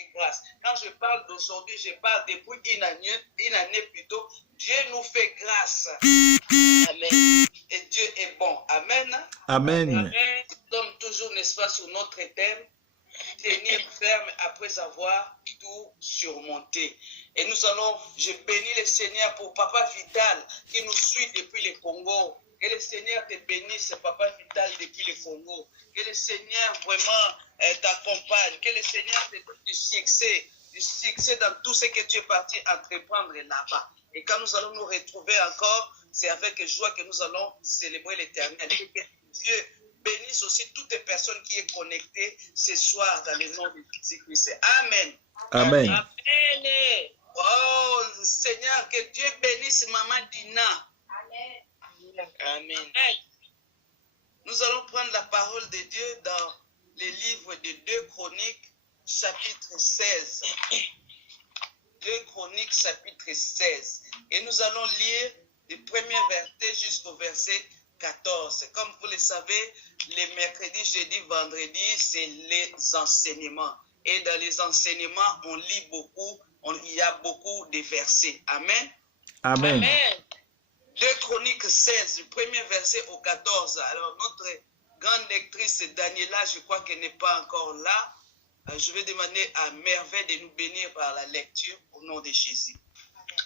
fait grâce. Quand je parle d'aujourd'hui, je parle depuis une année plutôt. Dieu nous fait grâce. Amen. Et Dieu est bon. Amen. Amen. Amen. Nous sommes toujours, n'est-ce pas, sur notre thème. Tenir ferme après avoir tout surmonté. Et nous allons, je bénis le Seigneur pour Papa Vital qui nous suit depuis le Congo. Que le Seigneur te bénisse, Papa Vital, depuis le Congo. Que le Seigneur vraiment t'accompagne. Que le Seigneur te donne du succès dans tout ce que tu es parti entreprendre là-bas. Et quand nous allons nous retrouver encore, c'est avec joie que nous allons célébrer l'Éternel. Que Dieu bénisse aussi toutes les personnes qui sont connectées ce soir dans le nom de Jésus-Christ. Amen. Amen. Amen. Oh Seigneur, que Dieu bénisse Maman Dina. Amen. Amen. Nous allons prendre la parole de Dieu dans le livre de 2 Chroniques, chapitre 16. 2 Chroniques, chapitre 16. Et nous allons lire du premier verset jusqu'au verset 14. Comme vous le savez, les mercredis, jeudi, vendredi, c'est les enseignements. Et dans les enseignements, on lit beaucoup, il y a beaucoup de versets. Amen. Amen. Amen. 2 Chroniques 16, du premier verset au 14. Alors, notre grande lectrice Daniela, je crois qu'elle n'est pas encore là. Je vais demander à Merveille de nous bénir par la lecture au nom de Jésus.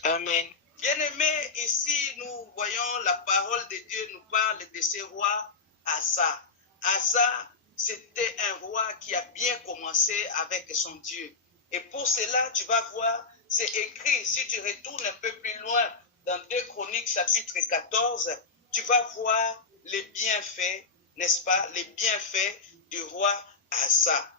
Amen. Bien-aimés, ici nous voyons la parole de Dieu nous parle de ce roi Asa. Asa, c'était un roi qui a bien commencé avec son Dieu. Et pour cela, tu vas voir, c'est écrit, si tu retournes un peu plus loin dans 2 Chroniques chapitre 14, tu vas voir les bienfaits, n'est-ce pas, les bienfaits du roi Asa.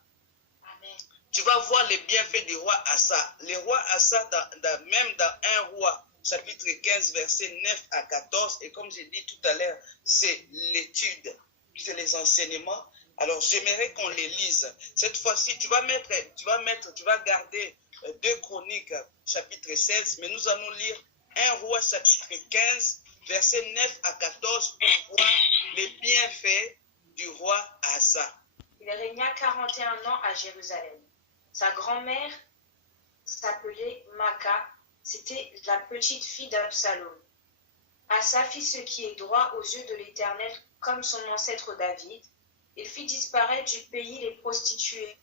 Amen. Tu vas voir les bienfaits du roi Asa. Le roi Asa, même dans 1 roi, chapitre 15, versets 9 à 14, et comme j'ai dit tout à l'heure, c'est l'étude, c'est les enseignements. Alors, j'aimerais qu'on les lise. Cette fois-ci, tu vas garder 2 Chroniques, chapitre 16, mais nous allons lire 1 roi, chapitre 15, versets 9 à 14, pour voir les bienfaits du roi Asa. Il régna 41 ans à Jérusalem. Sa grand-mère s'appelait Maca. C'était la petite fille d'Absalom. Asa fit ce qui est droit aux yeux de l'Éternel, comme son ancêtre David. Il fit disparaître du pays les prostituées,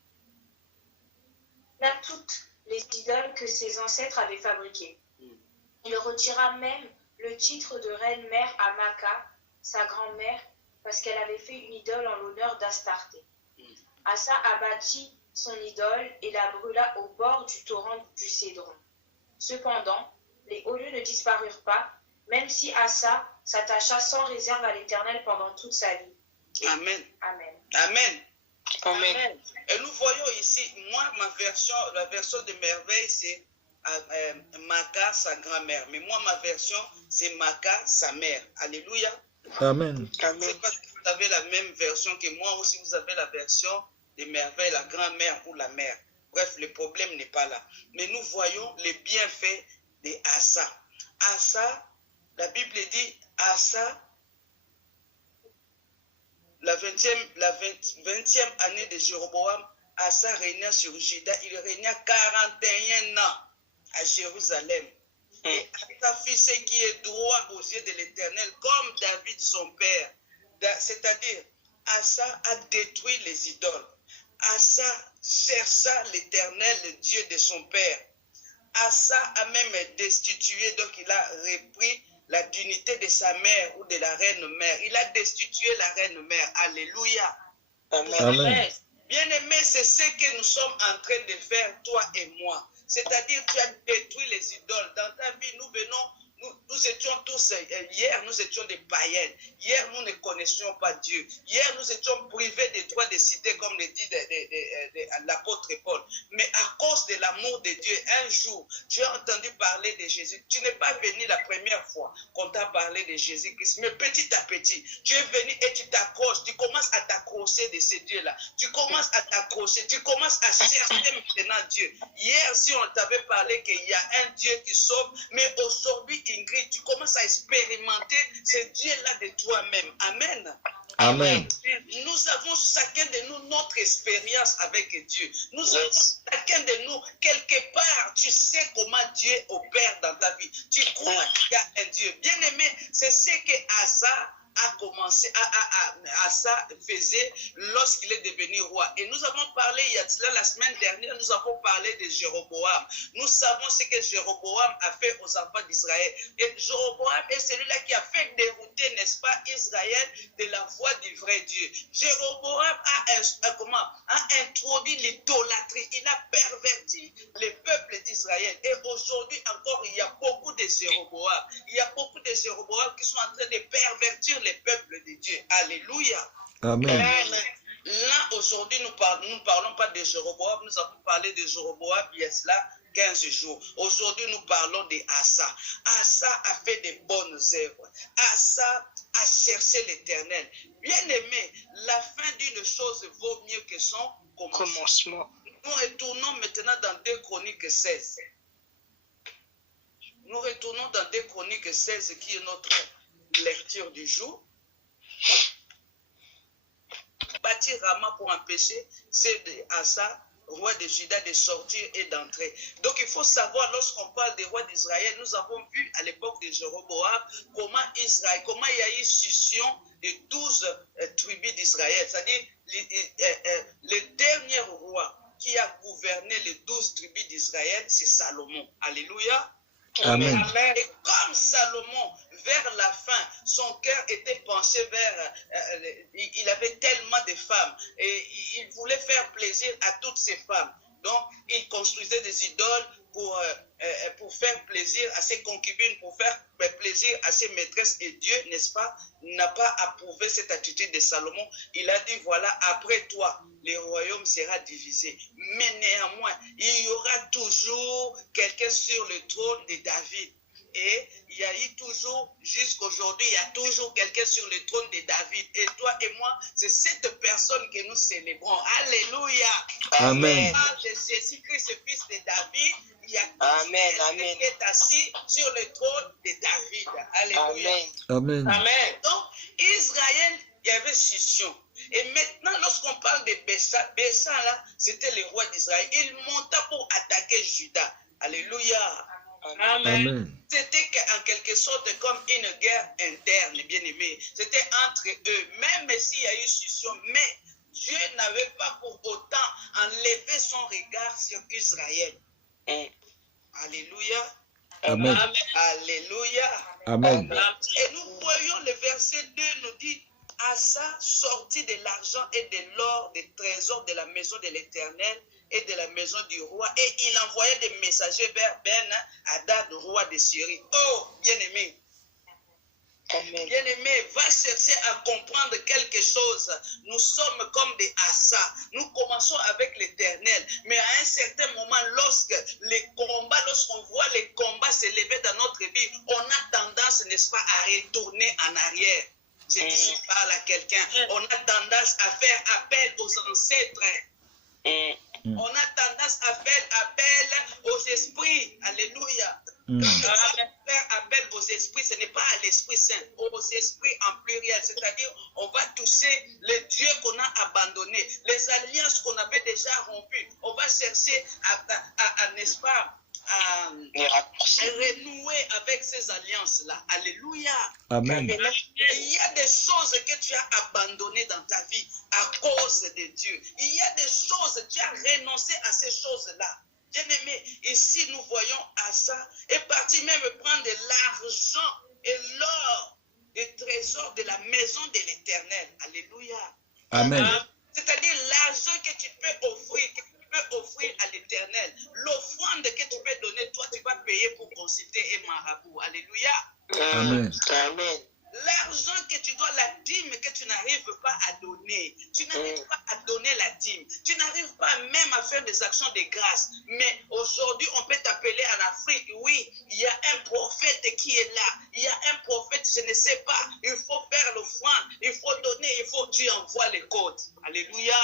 toutes les idoles que ses ancêtres avaient fabriquées. Il retira même le titre de reine-mère à Maca, sa grand-mère, parce qu'elle avait fait une idole en l'honneur d'Astarté. Asa abattit son idole et la brûla au bord du torrent du Cédron. Cependant, les hauts lieux ne disparurent pas, même si Asa s'attacha sans réserve à l'Éternel pendant toute sa vie. Amen. Amen. Amen. Amen. Et nous voyons ici, moi, la version de Merveille, c'est Maca, sa grand-mère. Mais moi, ma version, c'est Maca, sa mère. Alléluia. Amen. Je ne sais pas si vous avez la même version que moi, ou si vous avez la version de Merveille, la grand-mère ou la mère. Bref, le problème n'est pas là. Mais nous voyons les bienfaits de Asa. Asa, la Bible dit, Asa, la 20e année de Jéroboam, Asa régna sur Juda. Il régna 41 ans à Jérusalem. Et Asa fit ce qui est droit aux yeux de l'Éternel, comme David son père. C'est-à-dire, Asa a détruit les idoles. Asa chercha l'Éternel, le Dieu de son père. Asa a même destitué, donc il a repris la dignité de sa mère ou de la reine-mère. Il a destitué la reine-mère. Alléluia. Amen. Bien-aimé, c'est ce que nous sommes en train de faire, toi et moi. C'est-à-dire, tu as détruit les idoles. Dans ta vie, nous étions tous, hier, nous étions des païens. Hier, nous ne connaissions pas Dieu. Hier, nous étions privés des droits de cité, comme le dit l'apôtre Paul. Mais à cause de l'amour de Dieu, un jour, tu as entendu parler de Jésus. Tu n'es pas venu la première fois qu'on t'a parlé de Jésus-Christ. Mais petit à petit, tu es venu et tu t'accroches. Tu commences à t'accrocher de ce Dieu-là. Tu commences à t'accrocher. Tu commences à chercher maintenant Dieu. Hier, si on t'avait parlé qu'il y a un Dieu qui sauve, mais aujourd'hui, Ingrid, tu commences à expérimenter ce Dieu-là de toi-même. Amen. Amen. Nous avons chacun de nous notre expérience avec Dieu. Nous avons chacun de nous Donc, quelque part, tu sais comment Dieu opère dans ta vie. Tu crois qu'il y a un Dieu. Bien-aimé, c'est ce que Asa a commencé, Asa faisait lorsqu'il est devenu roi. Et nous avons parlé, il y a cela la semaine dernière, nous avons parlé de Jéroboam. Nous savons ce que Jéroboam a fait aux enfants d'Israël. Et Jéroboam est celui-là qui a fait dérouter, n'est-ce pas, Israël de la voie du vrai Dieu. Jéroboam a introduit l'idolâtrie. Il a perverti le peuple d'Israël. Et aujourd'hui encore, il y a beaucoup de Jéroboam. Il y a beaucoup de Jéroboam qui sont en train de pervertir les peuples de Dieu. Alléluia. Amen. Là, aujourd'hui, nous ne parlons pas de Jéroboam. Nous avons parlé de Jéroboam il y a cela 15 jours. Aujourd'hui, nous parlons de Asa. Asa a fait de bonnes œuvres. Asa a cherché l'Éternel. Bien-aimé, la fin d'une chose vaut mieux que son commencement. Nous retournons maintenant dans 2 Chroniques 16. Nous retournons dans 2 Chroniques 16 qui est notre lecture du jour. Bâtir Rama pour empêcher c'est Asa, roi de Juda, de sortir et d'entrer. Donc il faut savoir, lorsqu'on parle des rois d'Israël, nous avons vu à l'époque de Jéroboam comment il y a eu scission de 12 tribus d'Israël. C'est-à-dire le dernier roi qui a gouverné les 12 tribus d'Israël, c'est Salomon. Alléluia. Amen. Et comme Salomon, vers la fin, son cœur était penché vers... il avait tellement de femmes et il voulait faire plaisir à toutes ces femmes. Donc, il construisait des idoles pour faire plaisir à ses concubines, pour faire plaisir à ses maîtresses. Et Dieu, n'est-ce pas, n'a pas approuvé cette attitude de Salomon. Il a dit, voilà, après toi, le royaume sera divisé. Mais néanmoins, il y aura toujours quelqu'un sur le trône de David. Et il y a eu toujours, jusqu'aujourd'hui, il y a toujours quelqu'un sur le trône de David. Et toi et moi, c'est cette personne que nous célébrons. Alléluia. Amen. De Jésus-Christ, fils de David, il y a quelqu'un qui est assis sur le trône de David. Alléluia. Amen. Amen. Donc, Israël, il y avait scission. Et maintenant, lorsqu'on parle de Bécha, là, c'était le roi d'Israël. Il monta pour attaquer Juda. Alléluia. Amen. C'était en quelque sorte comme une guerre interne, bien-aimé. C'était entre eux, même s'il y a eu scission, mais Dieu n'avait pas pour autant enlevé son regard sur Israël. Alléluia. Amen. Alléluia. Amen. Et nous voyons le verset 2 nous dit, Asa sortit de l'argent et de l'or des trésors de la maison de l'Éternel et de la maison du roi, et il envoyait des messagers vers Ben-Hadad, roi de Syrie. Oh, bien-aimé, bien-aimé, va chercher à comprendre quelque chose. Nous sommes comme des Asa. Nous commençons avec l'Éternel, mais à un certain moment, lorsqu'on voit les combats s'élever dans notre vie, on a tendance, n'est-ce pas, à retourner en arrière. Je dis, je parle à quelqu'un. On a tendance à faire appel aux ancêtres. On a tendance à faire appel aux esprits. Alléluia. Faire appel aux esprits, ce n'est pas à l'Esprit Saint, aux esprits en pluriel. C'est-à-dire, on va toucher les dieux qu'on a abandonnés, les alliances qu'on avait déjà rompues. On va chercher n'est-ce pas, à renouer avec ces alliances-là. Alléluia. Amen. Il y a des choses que tu as abandonnées dans ta vie à cause de Dieu. Il y a des choses, tu as renoncé à ces choses-là. Bien-aimé, ici nous voyons Asa est parti même prendre de l'argent et l'or, des trésors de la maison de l'Éternel. Alléluia. Amen. C'est-à-dire l'argent que tu peux offrir à l'Éternel, l'offrande que tu peux donner, toi tu vas payer pour consulter un marabout. Alléluia. Amen. Amen. L'argent que tu dois, la dîme que tu n'arrives pas à donner, tu n'arrives pas à donner la dîme, tu n'arrives pas même à faire des actions de grâce. Mais aujourd'hui, on peut t'appeler en Afrique, oui, il y a un prophète qui est là, il y a un prophète, je ne sais pas, il faut faire l'offrande, il faut donner, tu envoies les codes. Alléluia.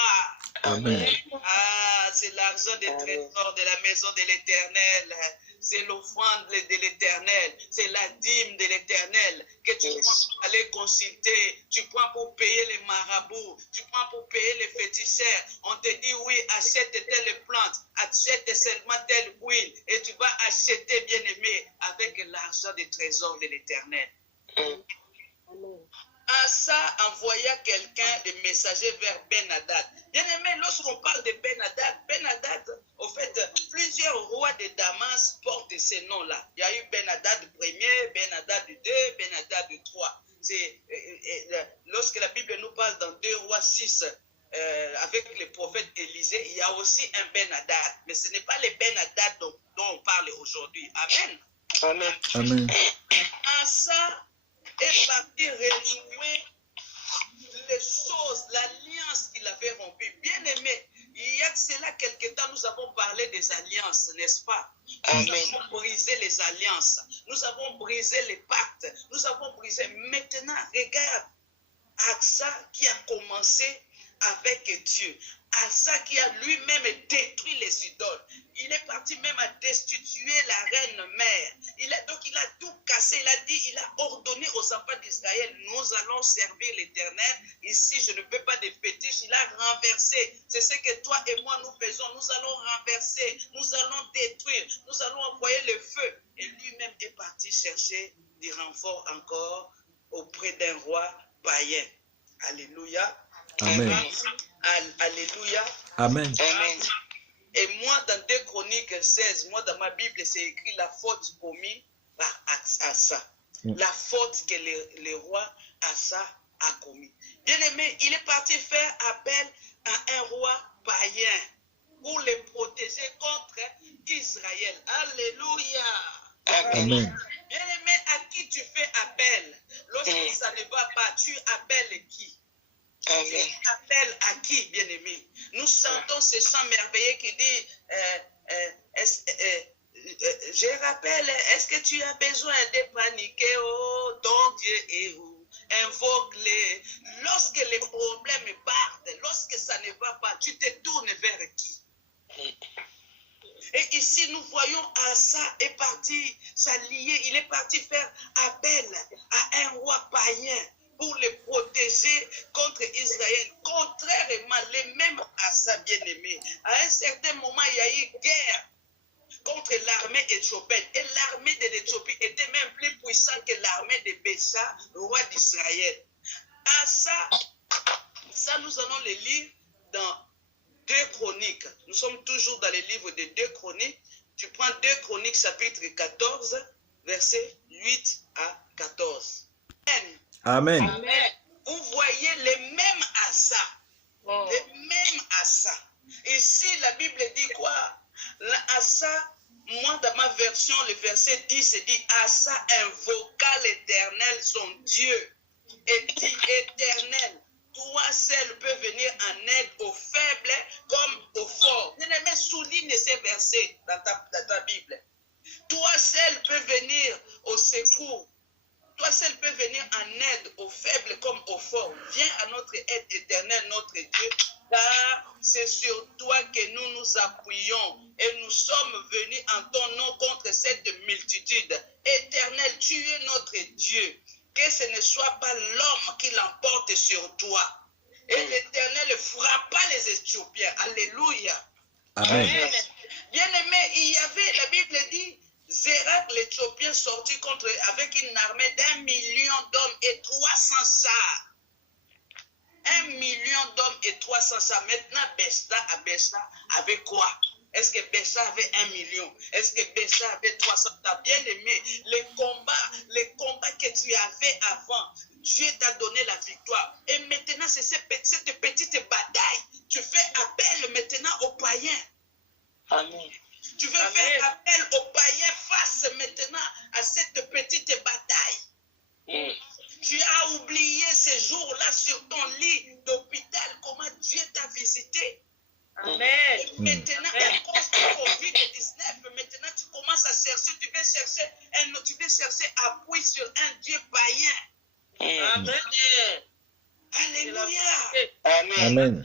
Amen. Ah, c'est l'argent des trésors de la maison de l'Éternel. C'est l'offrande de l'Éternel. C'est la dîme de l'Éternel que tu prends aller consulter, tu prends pour payer les marabouts, tu prends pour payer les féticheurs. On te dit oui, achète telle plante, achète seulement telle huile et tu vas acheter, bien-aimé, avec l'argent des trésors de l'Éternel. Asa envoya quelqu'un de messager vers Ben-Hadad. Bien-aimé, lorsqu'on parle de Ben-Hadad, au fait, plusieurs rois de Damas portent ces noms-là. Il y a eu Ben-Hadad Ier, Ben-Hadad II, Ben-Hadad III. Lorsque la Bible nous parle dans 2 Rois 6, avec le prophète Élisée, il y a aussi un Ben-Hadad. Mais ce n'est pas le Ben-Hadad dont on parle aujourd'hui. Amen. Amen. Amen. Asa est parti renouer les choses, l'alliance qu'il avait rompue. Bien aimé, il y a de cela quelque temps, nous avons parlé des alliances, n'est-ce pas? Nous avons brisé les alliances, nous avons brisé les pactes, nous avons brisé. Maintenant, regarde, Asa qui a commencé avec Dieu, Asa qui a lui-même détruit les idoles. Il est parti même à destituer la reine mère. Donc il a tout cassé. Il a ordonné aux enfants d'Israël, nous allons servir l'Éternel. Ici, je ne veux pas de fétiches. Il a renversé. C'est ce que toi et moi nous faisons. Nous allons renverser. Nous allons détruire. Nous allons envoyer le feu. Et lui-même est parti chercher du renfort encore auprès d'un roi païen. Alléluia. Amen. Alléluia. Amen. Amen. Et moi, dans 2 Chroniques 16, moi, dans ma Bible, c'est écrit la faute commise par Asa. La faute que le roi Asa a commis. Bien aimé, il est parti faire appel à un roi païen pour le protéger contre Israël. Alléluia. Amen. Bien aimé, à qui tu fais appel? Lorsque ça ne va pas, tu appelles qui? Amen. Tu appelles à qui, bien aimé? Nous sentons ce chant merveilleux qui dit je rappelle, est-ce que tu as besoin de paniquer? Oh, ton Dieu est où? Invoque-les. Lorsque les problèmes partent, lorsque ça ne va pas, tu te tournes vers qui? Et ici, nous voyons Asa est parti s'allier, il est parti faire appel à un roi païen pour le protéger contre Israël. Contrairement, les mêmes Asa bien-aimés, à un certain moment, il y a eu guerre contre l'armée éthiopienne. Et l'armée de l'Éthiopie était même plus puissante que l'armée de Bécha, roi d'Israël. Asa, ça nous allons le lire dans 2 Chroniques. Nous sommes toujours dans les livres de 2 Chroniques. Tu prends 2 Chroniques chapitre 14, versets 8 à 14. Amen. Amen. Vous voyez les mêmes Asa. Les mêmes Asa. Ici, la Bible dit quoi? Asa, moi dans ma version, le verset 10 dit Asa invoqua l'Éternel son Dieu et dit Éternel, toi seul peux venir en aide aux faibles comme aux forts. Bien-aimé, souligne ces versets dans ta Bible. Toi seul peux venir au secours. Toi seul peux venir en aide aux faibles comme aux forts. Viens à notre aide éternelle, notre Dieu, car c'est sur toi que nous nous appuyons et nous sommes venus en ton nom contre cette multitude. Éternel, tu es notre Dieu. Que ce ne soit pas l'homme qui l'emporte sur toi. Et l'Éternel frappa les Éthiopiens. Alléluia. Amen. Bien-aimé, il y avait, la Bible dit, Zérak l'Éthiopien sortit avec une armée d'1 million d'hommes et 300 chars. 1 million d'hommes et 300 chars. Maintenant, Bécha avait quoi? Est-ce que Bécha avait 1 million? Est-ce que Bécha avait 300? T'as bien aimé les combats que tu avais avant. Dieu t'a donné la victoire. Et maintenant, c'est cette petite bataille. Tu fais appel maintenant aux païens. Amen. Tu veux faire appel aux païens face maintenant à cette petite bataille. Tu as oublié ces jours-là sur ton lit d'hôpital, comment Dieu t'a visité. Amen. Maintenant, à cause du Covid-19, maintenant tu commences à chercher, tu veux chercher appui sur un Dieu païen. Amen. Alléluia. Amen.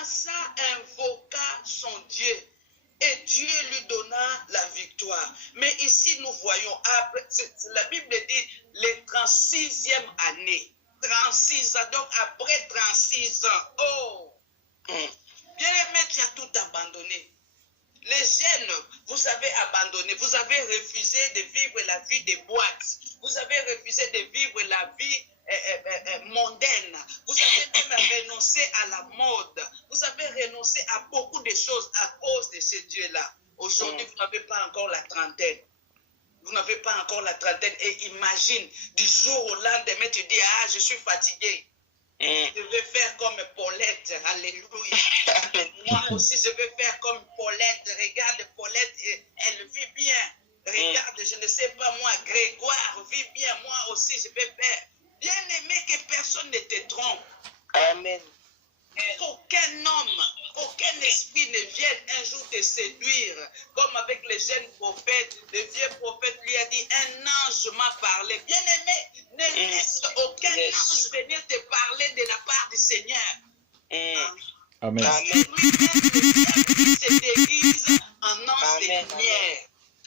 Asa invoqua son Dieu. et Dieu lui donna la victoire. Mais ici, nous voyons, après, la Bible dit les 36e année. 36 ans, donc après 36 ans. Oh! Bien-aimé, tu as tout abandonné. Les jeunes, vous avez abandonné, vous avez refusé de vivre la vie des boîtes. Vous avez refusé de vivre la vie mondaine. Vous avez même renoncé à la mode. Vous avez renoncé à beaucoup de choses à cause de ce Dieu-là. Aujourd'hui, vous n'avez pas encore la trentaine. Vous n'avez pas encore la trentaine. Et imagine, du jour au lendemain, tu dis, ah, je suis fatigué. Je vais faire comme Paulette. Alléluia. Moi aussi, je vais faire comme Paulette. Regarde, Paulette, elle vit bien. Regarde, je ne sais pas moi, Grégoire vit bien. Moi aussi, je vais faire. Bien aimé, que personne ne te trompe. Amen. Qu'aucun homme, aucun esprit ne vienne un jour te séduire. Comme avec les jeunes prophètes, le vieux prophète lui a dit, un ange m'a parlé. Bien aimé, ne laisse aucun ange venir te parler de la part du Seigneur. Amen. Il se déguise en ange de lumière.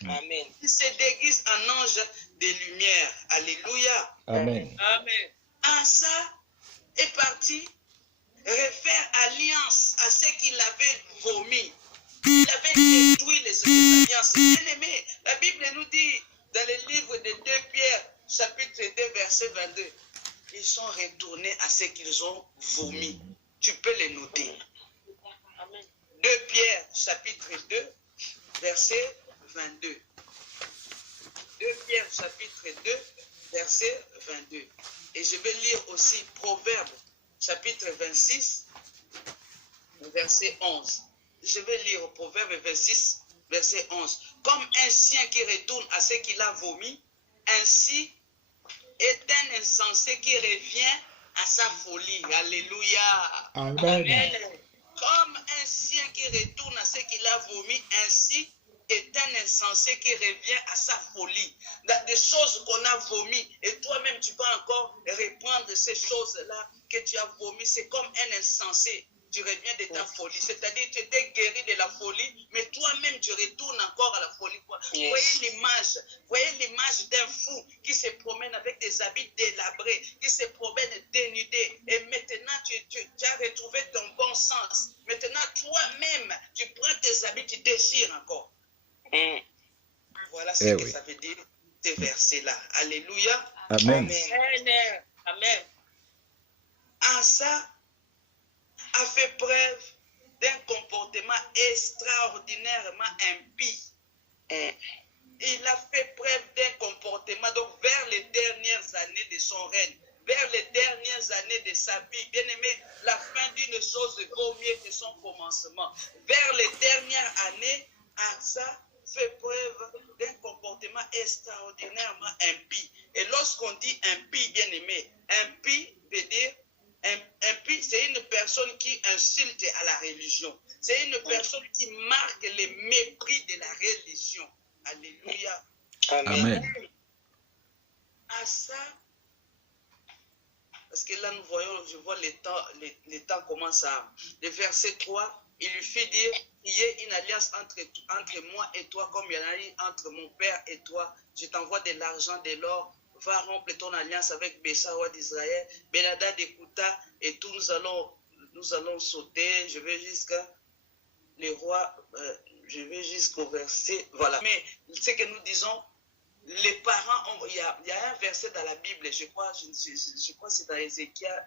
Amen. Il se déguise en ange de lumière. Alléluia. Amen. Amen. Asa est parti refaire alliance à ce qu'il avait vomi. Il avait détruit les alliances. Bien aimé, la Bible nous dit dans le livre de 2 Pierre, chapitre 2, verset 22, ils sont retournés à ce qu'ils ont vomi. Tu peux les noter. 2 Pierre, chapitre 2, verset 22. 2 Pierre, chapitre 2, verset 22. Et je vais lire aussi Proverbe, chapitre 26, verset 11. Je vais lire Proverbe 26, verset 11. Comme un chien qui retourne à ce qu'il a vomi, ainsi est un insensé qui revient à sa folie. Alléluia. Amen. Amen. Comme un chien qui retourne à ce qu'il a vomi, ainsi est un insensé qui revient à sa folie. Dans des choses qu'on a vomi, et toi-même tu vas encore reprendre ces choses-là que tu as vomi. C'est comme un insensé. Tu reviens de ta folie. C'est-à-dire tu étais guéri de la folie, mais toi-même tu retournes encore à la folie. Yes. Voyez l'image d'un fou qui se promène avec des habits délabrés, qui se promène dénudé. Et maintenant tu as retrouvé ton bon sens. Maintenant toi-même tu prends tes habits, tu déchires encore. Voilà ce que ça veut dire, ces versets-là. Alléluia. Amen. Amen. Amen. Asa a fait preuve d'un comportement extraordinairement impie. Il a fait preuve d'un comportement, donc vers les dernières années de son règne, vers les dernières années de sa vie. Bien aimé, la fin d'une chose vaut mieux que son commencement. Vers les dernières années, Asa fait preuve d'un comportement extraordinairement impie. Et lorsqu'on dit impie, bien aimé, impie veut dire, impie, c'est une personne qui insulte à la religion. C'est une personne qui marque le mépris de la religion. Alléluia. Amen. Asa, parce que là nous voyons, je vois les temps commencent à... Le verset 3, il lui fit dire, il y ait une alliance entre moi et toi, comme il y en a eu entre mon père et toi. Je t'envoie de l'argent, de l'or. Va rompre ton alliance avec Bécha, roi d'Israël. Benadad écouta et tout, nous allons sauter. Je vais jusqu'à les rois, je vais jusqu'au verset. Voilà. Mais ce que nous disons, les parents, il y a un verset dans la Bible, je crois que c'est dans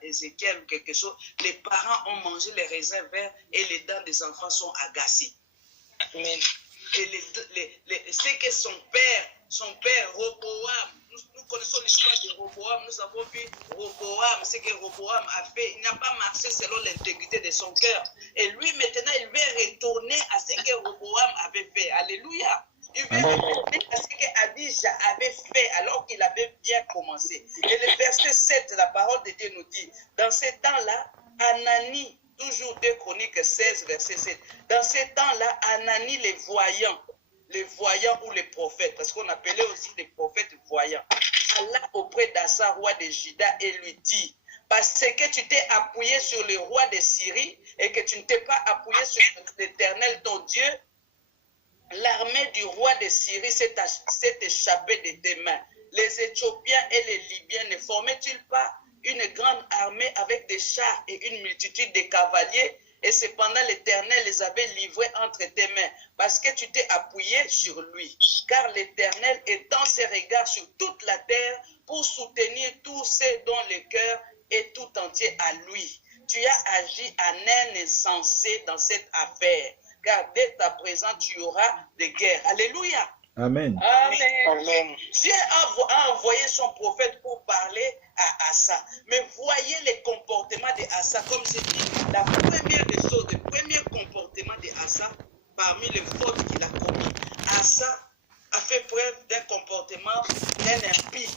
Ézéchiel ou quelque chose. Les parents ont mangé les raisins verts et les dents des enfants sont agacées. Amen. Et c'est que son père Roboam, nous connaissons l'histoire de Roboam, nous avons vu Roboam, ce que Roboam a fait. Il n'a pas marché selon l'intégrité de son cœur. Et lui, maintenant, il veut retourner à ce que Roboam avait fait. Alléluia. Il veut retourner à ce que Abijah avait fait alors qu'il avait bien commencé. Et le verset 7, la parole de Dieu nous dit, dans ces temps-là, Anani, toujours 2 Chroniques 16, verset 7, dans ces temps-là, Anani, les voyants ou les prophètes, parce qu'on appelait aussi les prophètes voyants, alla auprès d'Asa, roi de Juda, et lui dit, parce que tu t'es appuyé sur le roi de Syrie et que tu ne t'es pas appuyé sur l'Éternel ton Dieu, du roi de Syrie s'est échappé de tes mains. Les Éthiopiens et les Libyens ne formaient-ils pas une grande armée avec des chars et une multitude de cavaliers? Et cependant l'Éternel les avait livrés entre tes mains, parce que tu t'es appuyé sur lui. Car l'Éternel étend ses regards sur toute la terre pour soutenir tous ceux dont le cœur est tout entier à lui. Tu as agi en un insensé dans cette affaire, car dès à présent tu auras des guerres. Alléluia. Amen. Amen. Amen. Dieu a envoyé son prophète pour parler à Asa. Mais voyez les comportements de Asa. Comme j'ai dit, la première des choses, le premier comportement de Asa, parmi les fautes qu'il a commis, Asa a fait preuve d'un comportement d'un impie.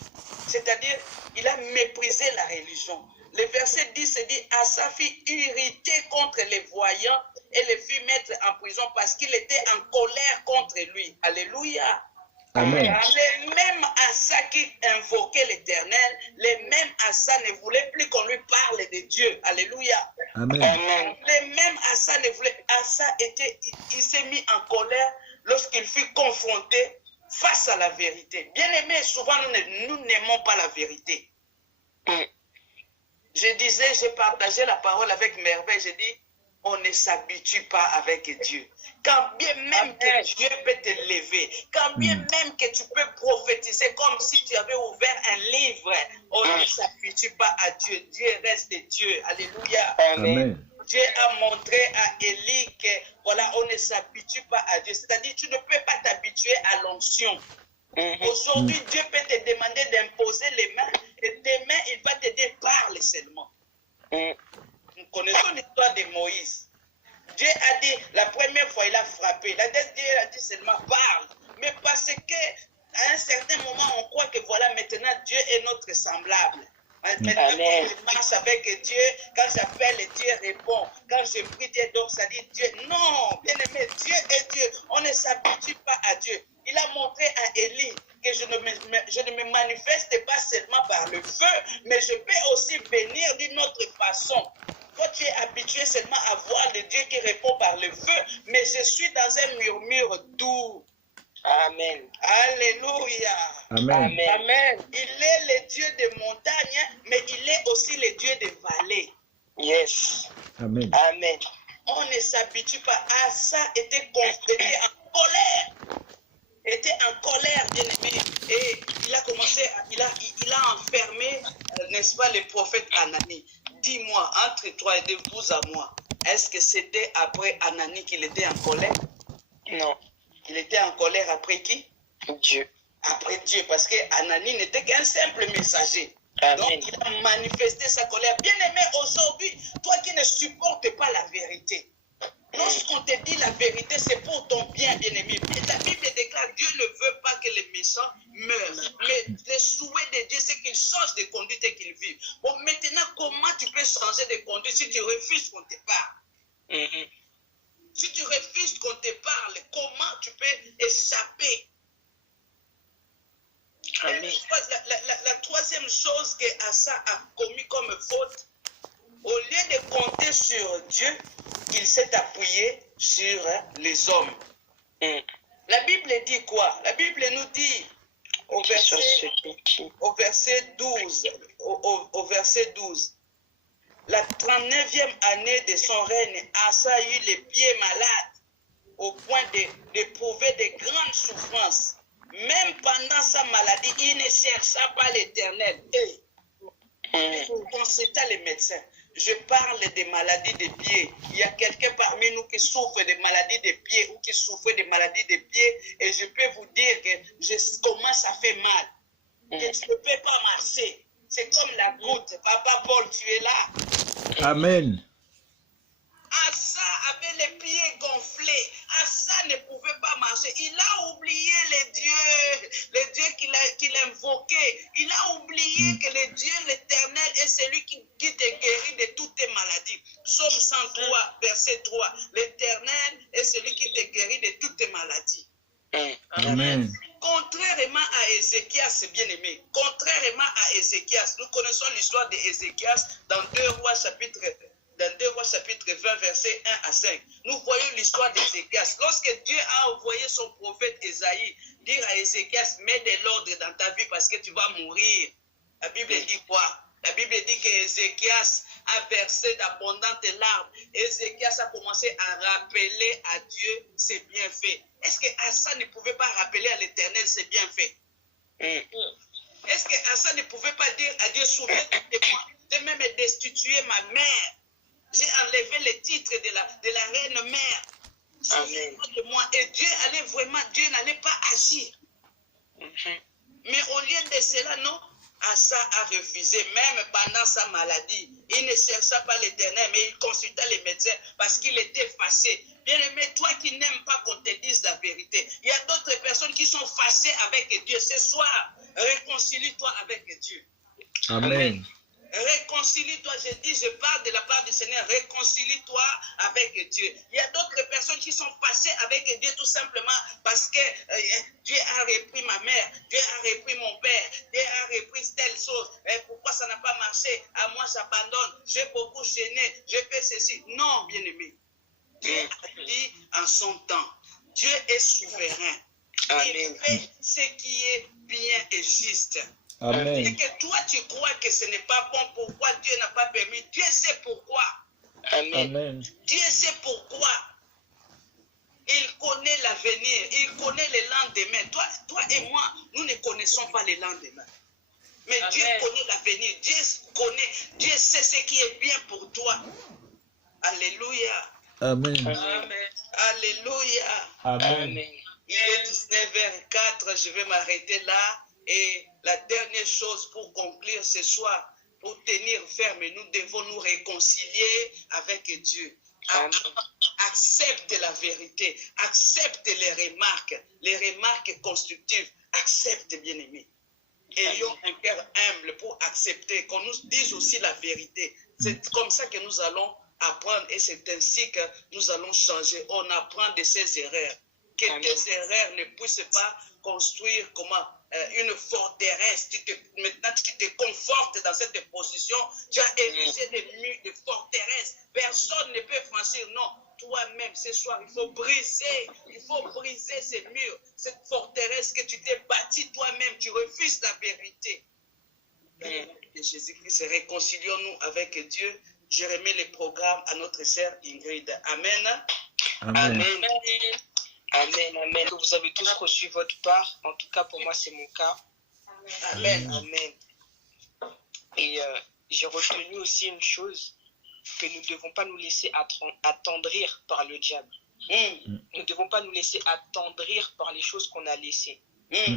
C'est-à-dire, il a méprisé la religion. Le verset 10 se dit, Asa fut irrité contre les voyants et les fit mettre en prison parce qu'il était en colère contre lui. Alléluia. Amen. Les mêmes Asa qui invoquaient l'Éternel, les mêmes Asa ne voulaient plus qu'on lui parle de Dieu. Alléluia. Amen. Amen. Les mêmes Asa ne voulaient. Il s'est mis en colère lorsqu'il fut confronté face à la vérité. Bien aimé, souvent nous n'aimons pas la vérité. J'ai partagé la parole avec merveille, j'ai dit, on ne s'habitue pas avec Dieu. Quand bien même que Dieu peut te lever, quand bien même que tu peux prophétiser comme si tu avais ouvert un livre, on ne s'habitue pas à Dieu. Dieu reste Dieu. Alléluia. Amen. Dieu a montré à Élie que voilà, on ne s'habitue pas à Dieu. C'est-à-dire, tu ne peux pas t'habituer à l'onction. Aujourd'hui, Dieu peut te demander d'imposer les mains et demain, il va te dire parle seulement. Nous connaissons l'histoire de Moïse. Dieu a dit, la première fois, il a frappé. La deuxième, Dieu a dit seulement parle. Mais parce qu'à un certain moment, on croit que voilà, maintenant, Dieu est notre semblable. Maintenant, je marche avec Dieu. Quand j'appelle, Dieu répond. Quand je prie, Dieu donc ça dit Dieu. Non, bien aimé, Dieu est Dieu. On ne s'habitue pas à Dieu. Il a montré à Élie que je ne me manifeste pas seulement par le feu, mais je peux aussi venir d'une autre façon. Toi, tu es habitué seulement à voir le Dieu qui répond par le feu, mais je suis dans un murmure doux. Amen. Alléluia. Amen. Amen. Il est le Dieu des montagnes, mais il est aussi le Dieu des vallées. Yes. Amen. Amen. On ne s'habitue pas. Asa était en colère. Était en colère, bien aimé. Et il a commencé, il a enfermé, n'est-ce pas, le prophète Anani. Dis-moi, entre toi et de vous à moi, est-ce que c'était après Anani qu'il était en colère? Non. Il était en colère après qui? Dieu. Après Dieu, parce que Anani n'était qu'un simple messager. Amen. Donc il a manifesté sa colère. Bien aimé, aujourd'hui, toi qui ne supportes pas la vérité, lorsqu'on te dit la vérité, c'est pour ton bien, bien aimé. La Bible déclare Dieu ne veut pas que les méchants meurent. Mais le souhait de Dieu, c'est qu'ils changent de conduite et qu'ils vivent. Bon, maintenant, comment tu peux changer de conduite si tu refuses qu'on te parle? Si tu refuses qu'on te parle, comment tu peux échapper? Amen. La troisième chose que Asa a commis comme faute, au lieu de compter sur Dieu, il s'est appuyé sur les hommes. La Bible dit quoi? La Bible nous dit au verset 12, la 39e année de son règne, Asa eut les pieds malades au point d'éprouver de grandes souffrances. Même pendant sa maladie, il ne chercha pas l'Éternel. Il consulta les médecins. Je parle des maladies des pieds. Il y a quelqu'un parmi nous qui souffre de maladies des pieds ou qui souffre de maladies des pieds. Et je peux vous dire que comment ça fait mal. Je ne peux pas marcher. C'est comme la goutte. Papa Paul, tu es là. Amen. Asa avait les pieds gonflés. Asa ne pouvait pas marcher. Il a oublié les dieux qu'il invoquait. Il a oublié que le Dieu, l'Éternel, est celui qui te guérit de toutes tes maladies. Psaume 103, verset 3. L'Éternel est celui qui te guérit de toutes tes maladies. Amen. Contrairement à Ézéchias, bien aimé, contrairement à Ézéchias, nous connaissons l'histoire d'Ézéchias dans 2 Rois chapitre dans 2 Rois chapitre 20, verset 1 à 5. Nous voyons l'histoire d'Ézéchias. Lorsque Dieu a envoyé son prophète Ésaïe dire à Ézéchias, mets de l'ordre dans ta vie parce que tu vas mourir. La Bible dit quoi? La Bible dit qu'Ézéchias a versé d'abondantes larmes. Ézéchias a commencé à rappeler à Dieu ses bienfaits. Est-ce que Asa ne pouvait pas rappeler à l'Éternel ses bienfaits? Est-ce que Asa ne pouvait pas dire à Dieu, souviens-toi de moi, de même destituer ma mère? J'ai enlevé le titre de la reine mère. Souviens-toi de moi. Et Dieu n'allait pas agir. Mais au lieu de cela, non, Asa a refusé, même pendant sa maladie. Il ne chercha pas l'Éternel, mais il consulta les médecins parce qu'il était fâché. Bien-aimé, toi qui n'aimes pas qu'on te dise la vérité, il y a d'autres personnes qui sont fâchées avec Dieu. Ce soir, réconcilie-toi avec Dieu. Amen. Réconcilie-toi, je parle de la part du Seigneur, réconcilie-toi avec Dieu. Il y a d'autres personnes qui sont fâchées avec Dieu tout simplement parce que Dieu a repris ma mère, Dieu a repris mon père, Dieu a repris telle chose. Et pourquoi ça n'a pas marché? À moi, j'abandonne, j'ai beaucoup gêné, j'ai fait ceci. Non, bien-aimé. Dieu a dit en son temps, Dieu est souverain. Il fait ce qui est bien et juste. Amen. Et que toi tu crois que ce n'est pas bon, pourquoi Dieu n'a pas permis? Dieu sait pourquoi. Amen. Dieu sait pourquoi. Il connaît l'avenir, il connaît le lendemain. Toi et moi, nous ne connaissons pas le lendemain. Mais Dieu connaît l'avenir, Dieu sait ce qui est bien pour toi. Alléluia. Amen. Alléluia. Amen. Il est 19h04, je vais m'arrêter là. Et la dernière chose pour conclure ce soir, pour tenir ferme, nous devons nous réconcilier avec Dieu. Accepte la vérité, accepte les remarques constructives, accepte, bien-aimé. Ayons un cœur humble pour accepter, qu'on nous dise aussi la vérité. C'est comme ça que nous allons apprendre et c'est ainsi que nous allons changer. On apprend de ses erreurs. Que tes erreurs ne puissent pas construire une forteresse. Maintenant, tu te confortes dans cette position. Tu as érigé des murs de forteresse. Personne ne peut franchir. Non, toi-même, ce soir, il faut briser ces murs, cette forteresse que tu t'es bâtie toi-même. Tu refuses la vérité. Et Jésus-Christ, réconcilions-nous avec Dieu. Je remets le programme à notre sœur Ingrid. Amen. Amen. Amen, amen. Que vous avez tous reçu votre part. En tout cas, pour moi, c'est mon cas. Amen. Amen. Et j'ai retenu aussi une chose, que nous ne devons pas nous laisser attendrir par le diable. Nous ne devons pas nous laisser attendrir par les choses qu'on a laissées.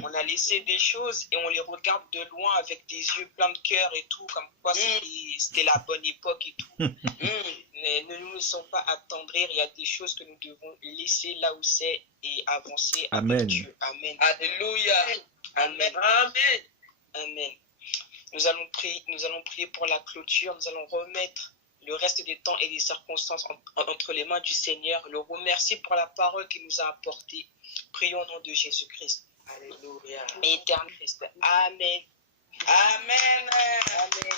On a laissé des choses et on les regarde de loin avec des yeux pleins de cœur et tout, comme quoi c'était la bonne époque et tout. Mais ne nous laissons pas attendrir, il y a des choses que nous devons laisser là où c'est et avancer avec Dieu. Amen. Alléluia. Amen. Amen. Amen. Nous allons prier pour la clôture, nous allons remettre le reste des temps et des circonstances entre les mains du Seigneur, le remercier pour la parole qu'il nous a apportée. Prions au nom de Jésus-Christ. Alléluia. Éternel Christ. Amen. Amen. Amen.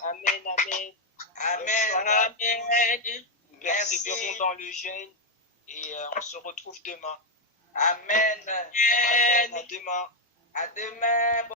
Amen, amen. Amen. Amen. Persévérons dans le jeûne et on se retrouve demain. Amen. Amen. À demain. À demain.